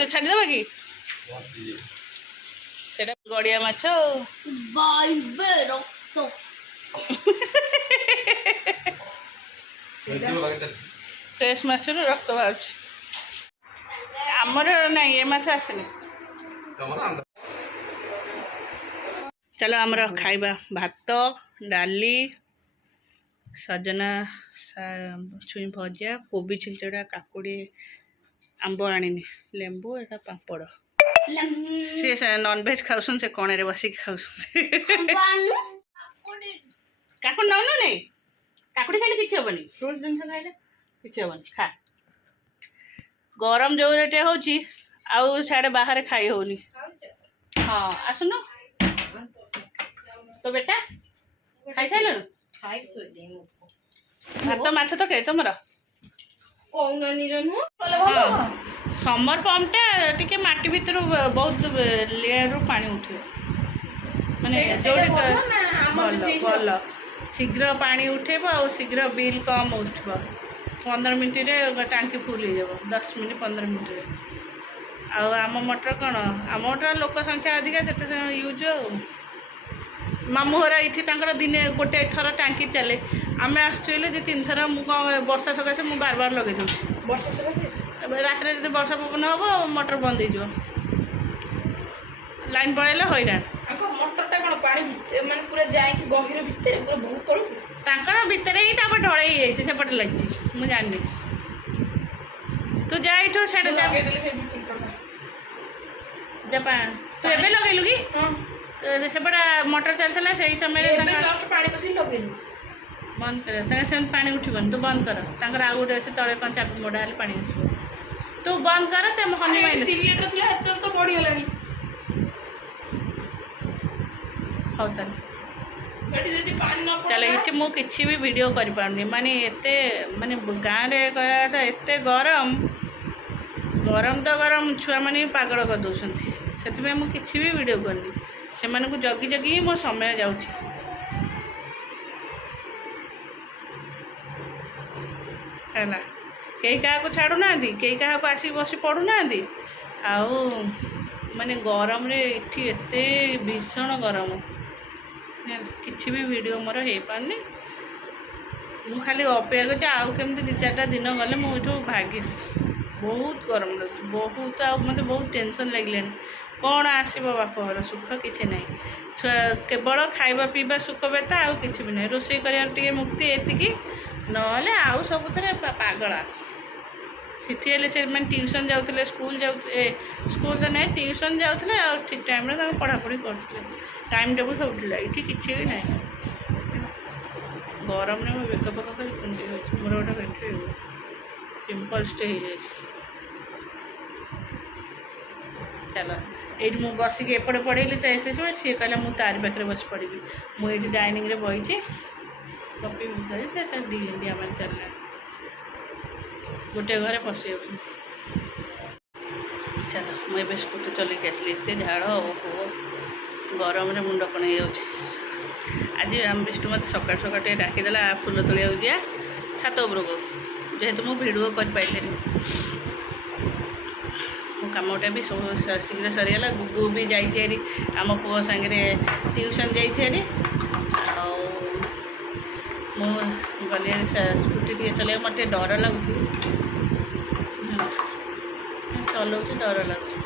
ନଈରେ ଛାଡ଼ିଦେବା କି ସେଟା ଗଡ଼ିଆ ମାଛ ଫ୍ରେଶ୍ ମାଛରୁ ରକ୍ତ ବାହାରୁଛି ଆମର ନାଇଁ ଏ ମାଛ ଆସେନି ଚାଲ ଆମର ଖାଇବା ଭାତ ଡାଲି ସଜନା ଛୁଇଁ ଭଜା କୋବି ଛିଞ୍ଚଡ଼ା କାକୁଡ଼ି ଆମ୍ବ ଆଣିନି ଲେମ୍ବୁ ଏଇଟା ପାମ୍ପଡ଼ ସେ ନନଭେଜ୍ ଖାଉଛନ୍ତି ସେ କଣରେ ବସିକି ଖାଉଛନ୍ତି କାକୁଡ଼ି ନଉନୁ ନାଇଁ କାକୁଡ଼ି ଖାଇଲେ କିଛି ହେବନି ଫ୍ରୁଟ୍ସ ଜିନିଷ ଖାଇଲେ କିଛି ହେବନି ଖା ଗରମ ଯେଉଁ ରେଟ୍ ହେଉଛି ଆଉ ସିଆଡ଼େ ବାହାରେ ଖାଇ ହେଉନି ହଁ ଆସୁନୁ তো বেটা ଖାଇସାରିଲୁଣି ଭାତ ମାଛ ତ ଖାଇ ତମର ସମର ପମ୍ପଟା ଟିକେ ମାଟି ଭିତରୁ ବହୁତ ଲେୟରରୁ ପାଣି ଉଠିବ ମାନେ ଯୋଉଠି ଭଲ ଭଲ ଶୀଘ୍ର ପାଣି ଉଠେଇବ ଆଉ ଶୀଘ୍ର ବିଲ୍ କମ୍ ଉଠିବ 15 ମିନିଟ୍ରେ ଟାଙ୍କି ଫୁଲ୍ ହେଇଯିବ 10 ମିନିଟ୍ 15 ମିନିଟ୍ରେ ଆଉ ଆମ ମଟର କ'ଣ ଆମ ମଟର ଲୋକ ସଂଖ୍ୟା ଅଧିକା ଯେତେ ୟୁଜ୍ ଆଉ ମାମୁଁ ଘର ଏଇଠି ତାଙ୍କର ଦିନେ ଗୋଟେ ଥର ଟାଙ୍କି ଚାଲେ ଆମେ ଆସୁଛୁ ହେଲେ 2-3 ଥର ମୁଁ କ'ଣ ବର୍ଷା ସକାଶେ ମୁଁ ବାର ଲଗେଇ ଦେଉଛି ବର୍ଷା ସକାଶେ ରାତିରେ ଯଦି ବର୍ଷା ପବନ ହେବ ମଟର ବନ୍ଦ ହେଇଯିବ ଲାଇନ୍ ପଳେଇଲେ ହଇରାଣ ମଟରଟା କ'ଣ ପାଣି ଭିତରେ ମାନେ ପୁରା ଯାଇକି ଗଭୀର ଭିତରେ ପୁରା ବହୁତ ତଳକୁ ତାଙ୍କର ଭିତରେ ହିଁ ତାପରେ ଢଳେଇ ହେଇଯାଇଛି ସେପଟେ ଲାଗିଛି ମୁଁ ଜାଣିନି ତୁ ଯା ଏଇଠୁ ସେଟା ଯା ତୁ ଏବେ ଲଗେଇଲୁ କି ସେପଟେ ମଟର ଚାଲିଥିଲା ସେଇ ସମୟରେ ପାଣି ପଶିକି ଲଗେଇଲୁ ବନ୍ଦ କର ତାଙ୍କ ସେମିତି ପାଣି ଉଠିବନି ତୁ ବନ୍ଦ କର ତାଙ୍କର ଆଉ ଗୋଟେ ଅଛି ତଳେ କ'ଣ ଚାପି ମୋଡ଼ା ହେଲେ ପାଣି ଆସିବ ତୁ ବନ୍ଦ କର ସେ ହନି 3 ଲିଟର ଥିଲା ଏତେ ତ ବଢ଼ିଗଲାଣି ହଉ ତାହେଲେ ଚାଲ ଏଠି ମୁଁ କିଛି ବି ଭିଡ଼ିଓ କରିପାରୁନି ମାନେ ଏତେ ମାନେ ଗାଁରେ କହିବା କଥା ଏତେ ଗରମ ତ ଗରମ ଛୁଆମାନେ ବି ପାଗଳ କରିଦେଉଛନ୍ତି ସେଥିପାଇଁ ମୁଁ କିଛି ବି ଭିଡ଼ିଓ କରିନି ସେମାନଙ୍କୁ ଜଗି ଜଗି ହିଁ ମୋ ସମୟ ଯାଉଛି ହେଲା କେହି କାହାକୁ ଛାଡ଼ୁନାହାନ୍ତି କେହି କାହାକୁ ଆସିକି ବସି ପଢ଼ୁନାହାନ୍ତି ଆଉ ମାନେ ଗରମରେ ଏଠି ଏତେ ଭୀଷଣ ଗରମ କିଛି ବି ଭିଡ଼ିଓ ମୋର ହେଇପାରୁନି ମୁଁ ଖାଲି ଅପେକ୍ଷା କରୁଛି ଆଉ କେମିତି 2-4ଟା ଦିନ ଗଲେ ମୁଁ ଏଠୁ ଭାଗିସ୍ ବହୁତ ଗରମ ଲାଗୁଛି ବହୁତ ଆଉ ମୋତେ ବହୁତ ଟେନସନ୍ ଲାଗିଲାଣି କ'ଣ ଆସିବ ବାପଘର ସୁଖ କିଛି ନାହିଁ ଛୁଆ କେବଳ ଖାଇବା ପିଇବା ସୁଖ ବ୍ୟଥା ଆଉ କିଛି ବି ନାହିଁ ରୋଷେଇ କରିବାର ଟିକେ ମୁକ୍ତି ଏତିକି ନହେଲେ ଆଉ ସବୁଥିରେ ପାଗଳା ସେଠି ହେଲେ ସେମାନେ ଟ୍ୟୁସନ୍ ଯାଉଥିଲେ ସ୍କୁଲ ତ ନାହିଁ ଟ୍ୟୁସନ୍ ଯାଉଥିଲେ ଆଉ ଠିକ୍ ଟାଇମ୍ରେ ତାଙ୍କୁ ପଢ଼ାପଢ଼ି କରୁଥିଲେ ଟାଇମ୍ ଟେବୁଲ୍ ସବୁ ଥିଲା ଏଠି କିଛି ବି ନାହିଁ ଗରମରେ ମୋ ବେକ ପକା କରି କୁଣ୍ଡି ହେଉଛି ମୋର ଗୋଟେ ଏଠି ପିମ୍ପଲ୍ସଟେ ହେଇଯାଇଛି ଚାଲ ଏଇଠି ମୁଁ ବସିକି ଏପଟେ ପଢ଼େଇଲି ତ ଏସେସିବେଳେ ସିଏ କହିଲା ମୁଁ ତାରି ପାଖରେ ବସି ପଡ଼ିବି ମୁଁ ଏଇଠି ଡାଇନିଂରେ ବଇଛି କପି ଭିତରେ ସେ ଡିଆ ମାନେ ଚାଲିଲା ଗୋଟେ ଘରେ ପଶି ଯାଉଛନ୍ତି ଚାଲ ମୁଁ ଏବେ ସ୍କୁଟି ଚଲେଇକି ଆସିଲି ଏତେ ଝାଳ ଓହୋ ଗରମରେ ମୁଣ୍ଡ କ'ଣ ହେଇଯାଉଛି ଆଜି ଆମ ବିଷ୍ଣୁ ମୋତେ ସକାଳୁ ସକାଳୁ ଟିକେ ଡାକିଦେଲା ଫୁଲ ତୋଳିବାକୁ ଯିବା ଛାତ ଉପରକୁ ଯେହେତୁ ମୁଁ ଭିଡ଼ିଓ କରିପାରିଲିନି ମୋ କାମଟା ବି ଶୀଘ୍ର ସରିଗଲା ଗୁଗୁ ବି ଯାଇଛି ହେରି ଆମ ପୁଅ ସାଙ୍ଗରେ ଟ୍ୟୁସନ୍ ଯାଇଛି ହେରି ଆଉ ମୁଁ ଗଲି ହେରି ସ୍କୁଟି ଟିକେ ଚଲେଇବାକୁ ମୋତେ ଟିକେ ଡର ଲାଗୁଛି ଚଲାଉଛି ଡର ଲାଗୁଛି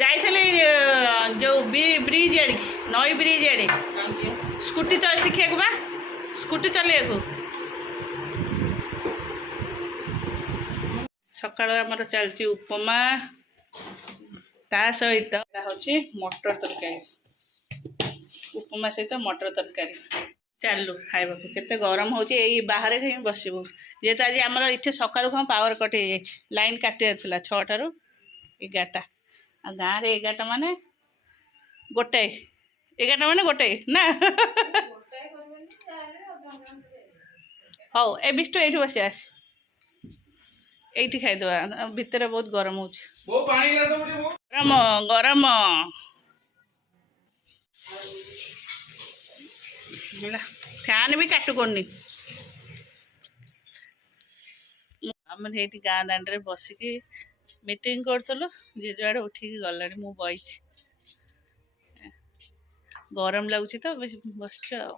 ଯାଇଥିଲି ଯେଉଁ ବ୍ରିଜ୍ ଆଡ଼ିକି ନଈ ବ୍ରିଜ୍ ଆଡ଼େ ସ୍କୁଟି ଶିଖିବାକୁ ବା ସ୍କୁଟି ଚଲେଇବାକୁ ସକାଳୁ ଆମର ଚାଲିଛି ଉପମା ତା ସହିତ ହେଉଛି ମଟର ତରକାରୀ ଉପମା ସହିତ ମଟର ତରକାରୀ ଚାଲୁ ଖାଇବାକୁ କେତେ ଗରମ ହେଉଛି ଏଇ ବାହାରେ ହିଁ ବସିବୁ ଯେହେତୁ ଆଜି ଆମର ଏଠି ସକାଳୁ କ'ଣ ପାୱାର କଟ୍ ହେଇଯାଇଛି ଲାଇନ୍ କାଟିବାର ଥିଲା 6ଟାରୁ 11ଟା ଆଉ ଗାଁରେ 11ଟା ମାନେ ଗୋଟାଏ 11ଟା ମାନେ ଗୋଟାଏ ନା ହଉ ଏ ବିଷ୍ଟୁ ଏଇଠି ବସି ଆସ ଏଇଠି ଖାଇଦେବା ଭିତରେ ବହୁତ ଗରମ ହେଉଛି ଗରମ ଗରମ ହେଲା ଫ୍ୟାନ୍ ବି କାଟୁ କରୁନି ଆମେ ସେଇଠି ଗାଁ ଦାଣ୍ଡରେ ବସିକି ମିଟିଂ କରୁଥିଲୁ। ଯିଏ ଯୁଆଡ଼େ ଉଠିକି ଗଲାଣି, ମୁଁ ବଇଛି। ଗରମ ଲାଗୁଛି ତ ବେଶୀ ବସିଛୁ ଆଉ।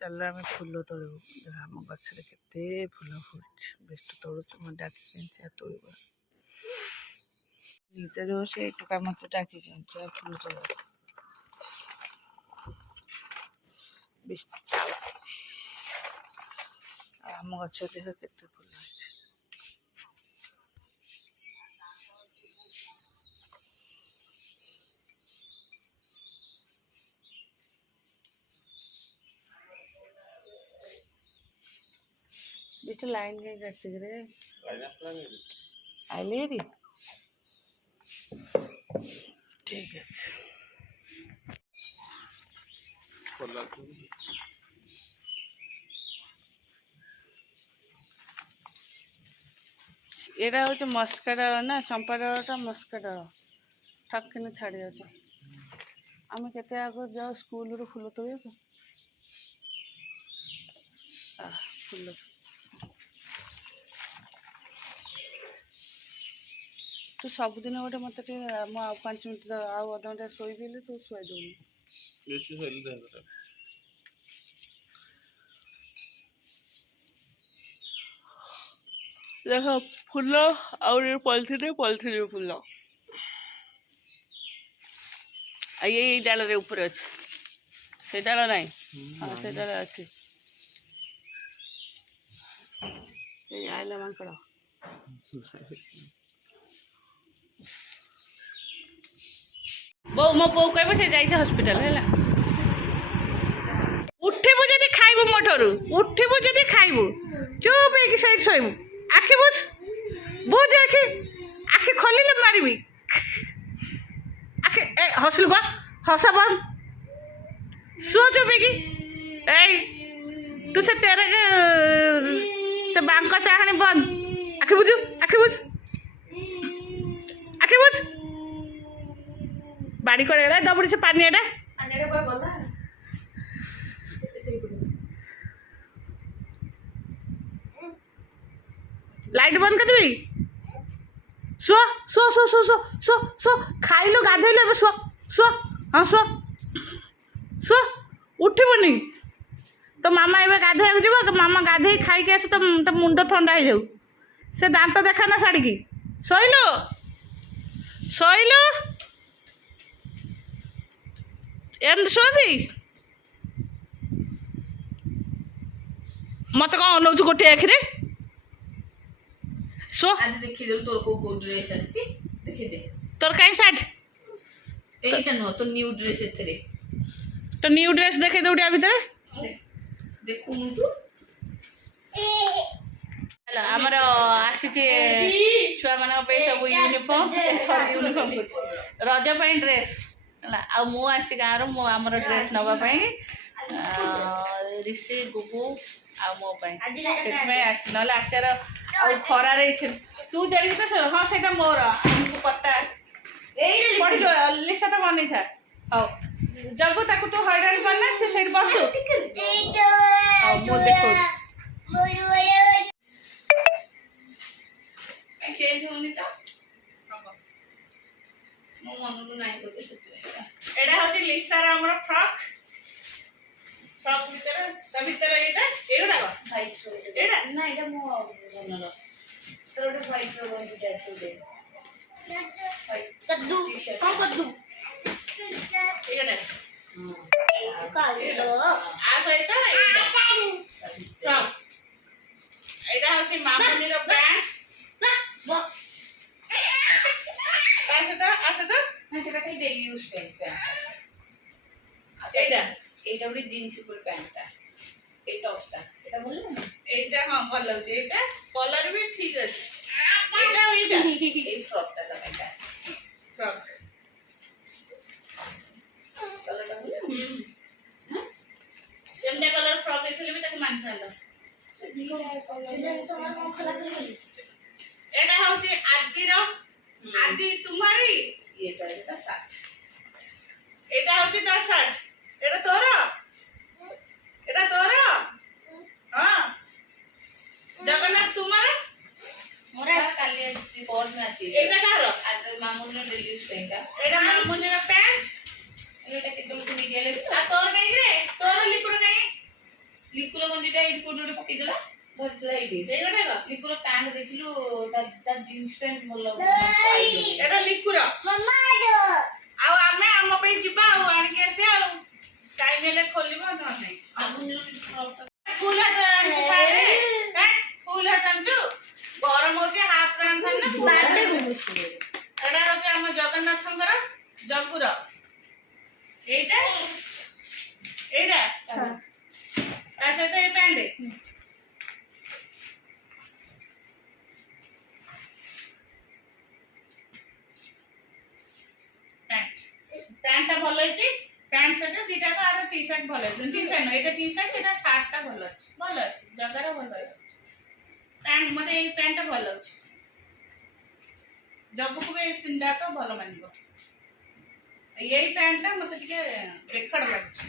ଚାଲ ଆମେ ଫୁଲ ତୋଳିବୁ। ଆମ ଗଛରେ କେତେ ଫୁଲ ଫୁଟୁଛି। ବେଷ୍ଟ ତୋଳୁଛୁ, ମୁଁ ଡାକିକି ତୋଳିବୁ। ନିଜେ ଯୋଉ ସେଇଠୁ କାମ ତ ଡାକିକି ଫୁଲ ତୋଳିବୁ। ଆମ ଗଛ ଦେହ କେତେ ଫୁଲ ହେଇଛି। बेस्ट लाइन के जैसे रे आइले री ठीक है। एटा हूँ मस्का डाल ना, चंपा डालटा मस्का डाल ठक्किन छाड़ी जाए। आम के आग जाओ स्कूल रू फुल तोड़ फुल तू सबुदिन गोटे मत 5 मिनट आउ अध घंटा शोबी तू शुई दौनी देख फुल पॉलिथिन फुल ये डाल रे ऊपर अच्छे से डाल ना हाँ से डाल अच्छे आइला मांकड़ बो मो बो कह से जाइए हॉस्पिटल है उठबू जदि खाइबू मो ठरू उठबू जदि खाइबू चुप है साइड शोबू आखि बुझ बुझ आखि खोलिले मारिबी आखि हसिल बा हसा बंद सो चुप है तू से तेरे से बांक चाहनी बंद आखि बुझ आखि बुझ आखि बुझ बाड़ी कर दबड़ी से पानी एडा लाइट बंद कर देबी सो सो सो सो सो सो सो खाइलु गाधेलु ए सो सो हाँ सो सो उठबनी तो मामा एवं गाधे जीव तो मामा गाधे खाई आस तो मुंड ठंडा हो जाऊ से दांत देखा ना छाड़ी शोलु शोलु एम शुअती मत कौन अनौचु गोटे आखिरे सो देखी दे तोर को ड्रेस आसी देखी दे तोर कहीं साइड एटा नो तो न्यू ड्रेस एथरे तो न्यू ड्रेस देखे दे उडिया भीतर देखु तू हेलो हमर आसी छुआ मान सब यूनिफॉर्म सॉरी यूनिफॉर्म रज पे ड्रेस है आ मु आसी गाँव रु आमर ड्रेस नापी ऋषि गुगु आ मो ना आसार खरार तू जड़ी तो हाँ से मोर पट्टा पड़ी लिसा तो बन था हाँ जब तक तू हैरान करना से बसु देखो चेंज होनी तो मो मन ना एटा हूँ लिसार आमर फ्रॉक फ्रॉक भीतर ता भीतर एटा व्हाइट एटा ना एटा मो बनर तो ओटे व्हाइट रो गंजी जाछो दे कद्दू कौन कद्दू एटा कालो आ सहित फ्रॉक एटा हूँ मामुनी रो पैंट डेली यूज पैंट एटा এইটা ଗୋଟେ ଜିନ୍ସ ଉପରେ ପ୍ୟାଣ୍ଟଟା এই টপটা এটা বললেন না এইটা হ্যাঁ ভাল লাগুছে, এইটা কলার भी ঠিক আছে, এটা এইটা এই ফ্রকটা দাম এটা ফ্রক কালারটা বললেন ଯେମିତିଆ କଲର ଫ୍ରକ୍ ହେଇଥିଲେ ବି ତାକୁ ମାନିଥାନ୍ତା। ଏଇଟା ହଉଛି ଆଦିର, ଆଦି ତୁମାରି, এটা এটা শার্ট ଏଇଟା ହଉଛି ତା ସାର୍ଟ, ଏଇଟା ତୋର, ଏଇଟା ତୋର, ହଁ ଜଗନ୍ନାଥ ତୁମାର, মোরা কালি আসছি পর না আসছি ଏଇଟା କାହାର, আর মামুনের ডেলি ইউজ পেইন্টটা ଏଇଟା ମାମୁନିର ପ୍ୟାଣ୍ଟ, এটা কি তুমি নিয়ে গেলে ଆଉ ତୋର କାହିଁକିରେ, ତୋର ଲିକୁର କାହିଁ, লিকুর গঞ্জিটা এই কোড ওটা পকেই দেলা ধরছলা এইটি ଏଇଗୋଟାକ, লিকুর প্যান্ট দেখিলু তার জিন্স প্যান্ট ଭଲ ଏଇଟା ଲିକୁର, ଆଉ ଆମେ ଆମ ପାଇଁ ଯିବା ଆଉ ଆଣିକି ଆସିବା ଆଉ ଟାଇମ୍ ହେଲେ ଖୋଲିବ ନହେଲେ ନାହିଁ। মামুনের ফ্রকটা ফুল হাତ ଆଣିଛୁ ଶାଢ଼ୀ, ফুল ହାତ ଆଣିଛୁ, ଗରମ ହଉଛି ହାଫ୍ ପ୍ୟାଣ୍ଟ ନା full ହାତ ଆଣିଛୁ? ଏଇଟା ହଉଛି ଆମ ଜଗନ୍ନାଥଙ୍କର ଜଗୁର, এইটা এইটা ତା ସହିତ ଏଇ ପ୍ୟାଣ୍ଟ, ପ୍ୟାଣ୍ଟଟା ଭଲ ହେଇଛି, ପ୍ୟାଣ୍ଟ ସହିତ ଦିଟାକ ଆର ଟି ସାର୍ଟ ଭଲ ଅଛି, ଟି ସାର୍ଟ ନୁହେଁ ଏଇଟା ଟି ସାର୍ଟ, ଏଇଟା ସାର୍ଟଟା ଭଲ ଅଛି, ଭଲ ଅଛି ଜଗାର ଭଲ ଅଛି ପ୍ୟାଣ୍ଟ, ମତେ ଏଇ ପ୍ୟାଣ୍ଟଟା ଭଲ ଅଛି, ଜଗୁକୁ ବି ଏଇ ତିନିଟାକ ଭଲ ମାନିବ। ଏଇ ପ୍ୟାଣ୍ଟଟା ମତେ ଟିକେ ରେଖଡ଼ ଲାଗୁଛି।